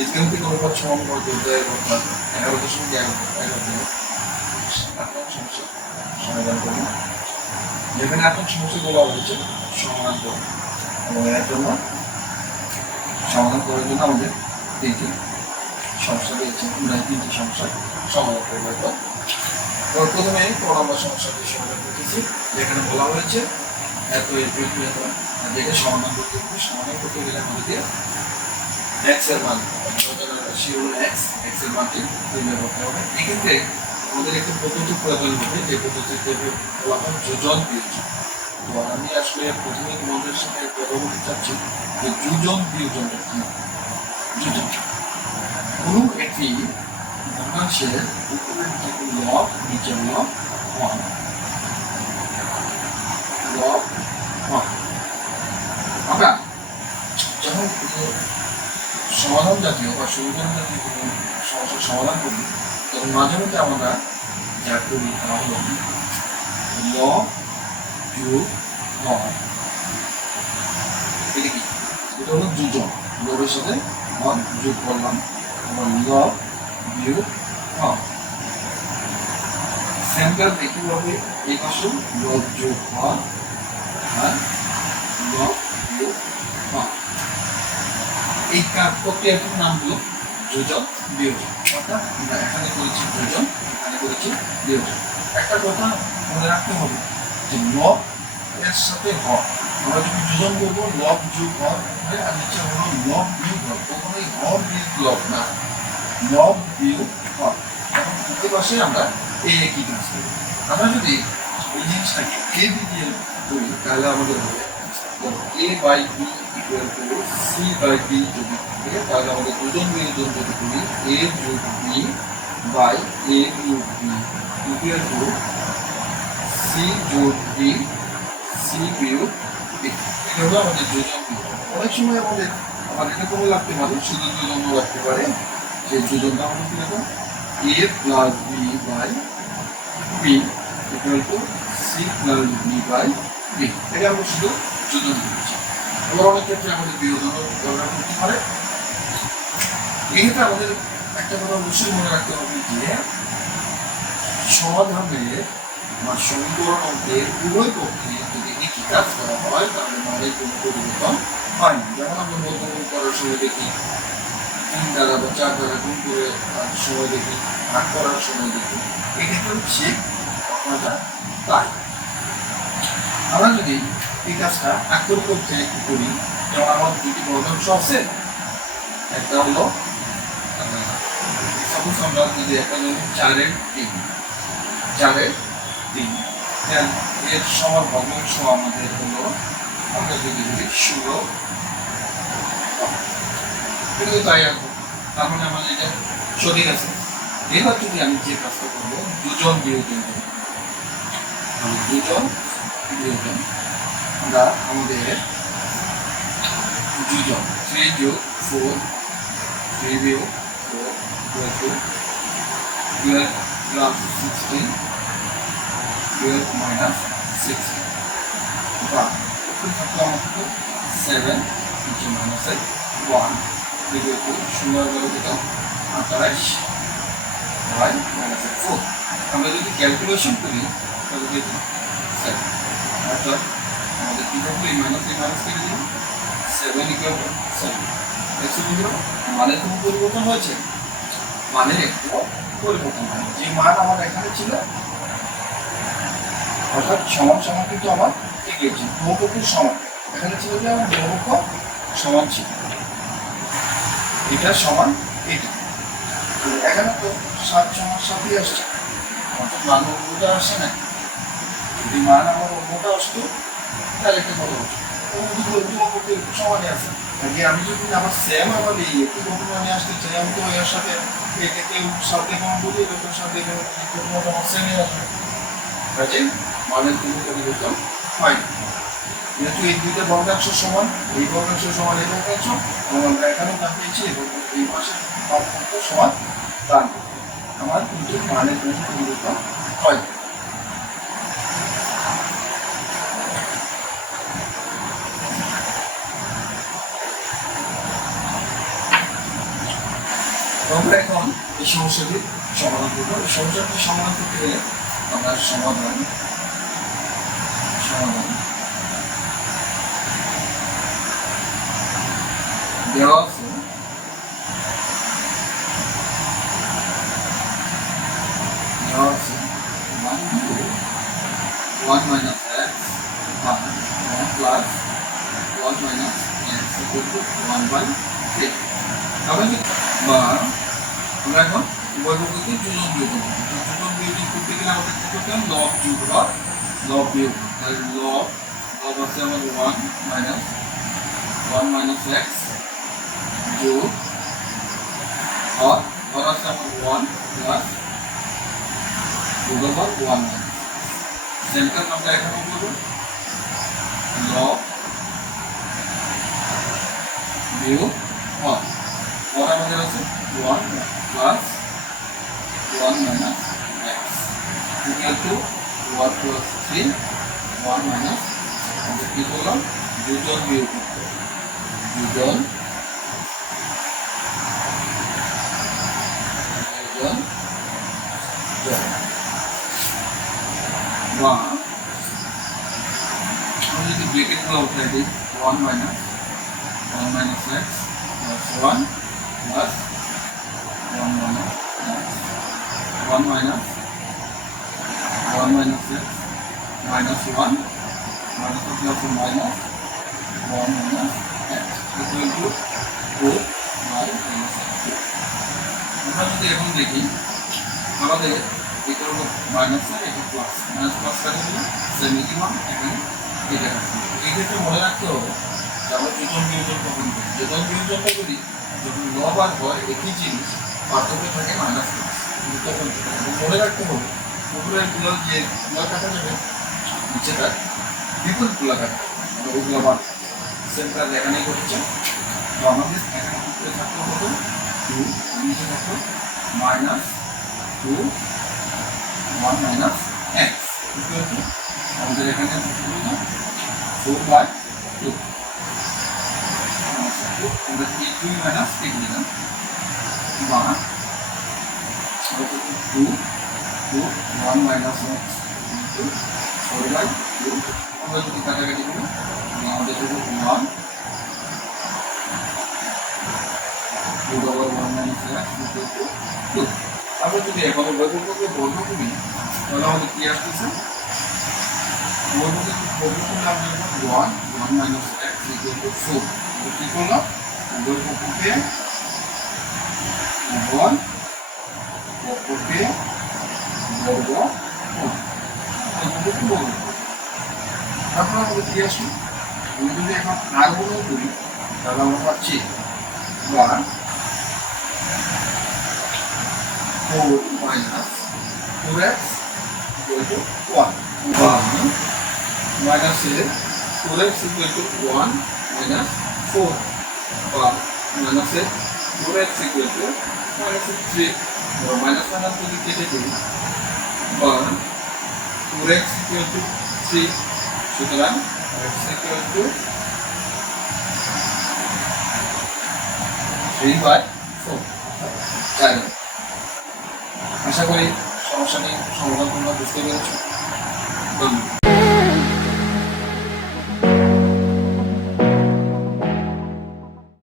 গণিত বিষয়ে বীজগণিতিক অনুপাত সমান করে অধ্যায়ের অর্থাৎ এগারো দশমিক এগারো এগারো আট নং সমস্যা, সমাধান করুন। যেখানে এখন সমস্যা বলা হয়েছে, সমাধান এবং এর জন্য, সমাধান করার জন্য আমাদের তিনটি সমস্যা রয়েছে। আমরা তিনটি সমস্যা সমাধান করব এবার তো প্রথমে ক নম্বর সমস্যাটি সমাধান করতেছি, যেখানে বলা হয়েছে, এত এর আর যেটা সমাধান করতে সমাধান করতে গেলে আমাদেরকে এক্সের মান আমাদের একটি পদ্ধতি প্রয়োজন হবে যে পদ্ধতিতে বলা হয় যোজন বিয়োজন তো আমি আসলে প্রথমে তোমাদের সাথে কথা বলতে চাচ্ছি যে যোজন বিয়োজনটা কি যোজন কোনো একটি ভগ্নাংশের উপরের দিকে লব নিচের লব ওয়ান আমরা যখন কোনো সমাধান জাতীয় বা সমীকরণ জাতীয় কোনো সমস্যার সমাধান করি তখন মাঝে মধ্যে আমরা যা করি তা হলো ল যোগ লব এটা কি? এটা হলো যোজন লবের সাথে লব যোগ করলাম। আবার লব বিয়োগ লব সেন্টার একইভাবে এই পাশে লব যোগ হওয়া আর লব বিয়োগ হওয়া এই কাজ প্রক্রিয়াটির নাম হলো? যোজন বিয়োজন অর্থাৎ আমরা এখানে করেছি যোজন এখানে করেছি বিয়োজন একটা কথা মনে রাখতে হবে যে লব এর সাথে হর আমরা যখন যোজন করব লব যোগ হর হবে, আর নিচে হলো লব বিয়োগ হর। কখনোই হর বিয়োগ লব না। লব বিয়োগ হর। এখন উভয় পাশে আমরা এই একই কাজ করি? আমরা যদি এই জিনিসটাকে এ দিয়ে করি তাহলে আমাদের হবে a by b equal to c by b যদি থাকে তাহলে আমাদের দুজন বিয়োজন যদি করি এ যোগ বি বাই এ বিয়োগ বি ইকুয়াল টু সি যোগ বি সি বিয়োগ বি এটা হলো আমাদের বিয়োজন অনেক সময় আমাদের আমাদের এরকমও লাগতে পারে, শুধু দুজনও লাগতে পারে, যে দুজনটা আমাদের কীরকম a plus b by b equal to c plus b by b এটা আমরা শুধু যোজন করেছি আবার অনেক ক্ষেত্রে আমাদের বিয়োজন ব্যবহার করতে পারে। এক্ষেত্রে আমাদের একটা কথা অবশ্যই মনে রাখতে হবে যে, সমাধানে বা সমীকরণ অঙ্কের উভয় পক্ষে যদি একই কাজ করা হয়, তাহলে মানের কোনো পরিবর্তন হয় যেমন আমরা মধ্যমূল করার সময় দেখি, তিন দ্বারা বা চার দ্বারা গুণ করে সময় দেখি, ভাগ করার সময় দেখি এক্ষেত্রে হচ্ছে ঘটনাটা তাই। আমরা যদি এই কাজটা আক্ষরিক করতে করি। যেমন আমার দুটি বর্গাংশ আছে। একটা হলো সাপোজ আমরা যদি একটা ধরি চারের তিন চারের তিন এর সমান ভগ্নাংশ আমাদের হলো, আমরা যদি বলি ষোলো কিন্তু তাই এখন তার আমার এটা সঠিক আছে। এবার যদি আমি যে কাজটা করব, দুজন বিয়োজন দুজন বিয়োজন আমরা আমাদের দুজন থ্রি যোগ ফোর থ্রি বিয়োগ four equal to twelve plus sixteen twelve minus sixteen বা উপরে থাকল আমাকে সেভেন নিচে মাইনাস ওয়ান ইকুয়াল টু শূন্য কত? আঠাশ বাই মাইনাস ফোর আমরা যদি ক্যালকুলেশন করি, তাহলে দেখি সেভেন অর্থাৎ কী থাকল এই মাইনাস এই মাইনাস কেটে দিন সেভেন ইকুয়াল সেভেন দেখছ বন্ধুরা, মানের কোনো পরিবর্তন হয়েছে। মানের একটু পরিবর্তন হয় যে মান আমার এখানে ছিল, অর্থাৎ সমান সমান কিন্তু আমার হয়েছে বহুপক্ষের সমান। এখানে ছিল যে আমার বহুপক্ষ সমান ছিল। এটা সমান এটা। এখানে তো সাত সমান সাতই আসছে। অর্থাৎ মান অন্যটা আসে না। যদি মান আমার অন্যটা আসতো সমানে আছে আগে আমি যদি আমার সেম আমার এই একটু আসতে চাই আমি তো এর সাথে এটাকে সাথে কম বলি এটার সাথে আমার সেমে আসবে কাজে মানের কোনো পরিবর্তন হয় যেহেতু এই দুইটা বর্গাংশ সমান এই বর্গাংশ সমান এই বর্গাংশ এবং আমরা এখানেও পেয়েছি এবং এই পার্থক্য সমান দান আমার কিন্তু মানের কোনো পরিবর্তন হয় আমরা এখন এই সমস্যাটি সমাধান করব। এই সমস্যাটি সমাধান করতে গেলে আমরা সমাধান সমাধান দেওয়া আছে। দেওয়া আছে one minus x one plus one minus x one by three বা আমরা এখন উভয় পক্ষকে যোজন বিয়োগ করব যোজন বিয়োজন করতে গেলে আমাদের কি করতে হবে? লব যোগ হর লব বিয়োগ তাহলে লব লব আছে আমার one minus one minus x যোগ হর হর আছে আমার ওয়ান প্লাস যোগ হর ওয়ান মাইনাস সেন্টার আমরা এখানে করব? লব বিয়োগ হর হর আমাদের আছে one plus one minus x equal to one plus three one minus আমরা কী করলাম দুজন বিয়োগ করতে হবে। দুজন দুজন জন। বা আমি যদি ব্রেকেটগুলো উঠাই দিই one minus one minus x plus one plus one minus one minus one minus x minus one minus plus minus one minus x equal to four by minus আমরা যদি এখন দেখি, আমাদের এটা হলো মাইনাস এটা প্লাস মাইনাস প্লাস কাটে দিলাম সেমিটিমাম এখানে এটা আছে। এই ক্ষেত্রে মনে রাখতে হবে যে আমরা যোজন বিয়োজন কখন করি। যোজন বিয়োজনটা করি, যখন লব আর হয় একই জিনিস পার্থক্য থাকে মাইনাস প্লাস তখন রাখতে হবে উপরেরগুলো যে গুলা কাটা যাবে নিচেটা বিপরীতগুলা কাটা মানে ওগুলো বাদ সেন্টার এখানেই করছে তো আমাদের এখানে উপরে থাকল কত টু নিচে থাকল minus two one minus x আমাদের এখানে ফোর বাই টু আমরা এই মাইনাস তিন দিলাম? বা? Two two one minus x into four by two আমরা যদি কাটাকাটি করি আমাদের দেবো one two double one minus x into two আমরা যদি এখানে বৈভবকে বর্গ করি, তাহলে আমাদের কি আসতেছে? বৈভবকে বর্গ করলে আমরা যখন one one minus x equal to four কি করলাম? বৈভবকে ওয়ান বৈভবকে বর্গ তারপর আমাদের কি আসবে আমি যদি এখন আর বর্গ করি তাহলে আমরা পাচ্ছি one minus four x equal to one. One minus a four x equal to one minus four. One minus to minus three. or minus minus যদি কেটে দিই one four x equal to three. সুতরাং x equal to three by four. চার আশা করি সমস্যাটি সমাধান তোমরা বুঝতে পেরেছ ধন্যবাদ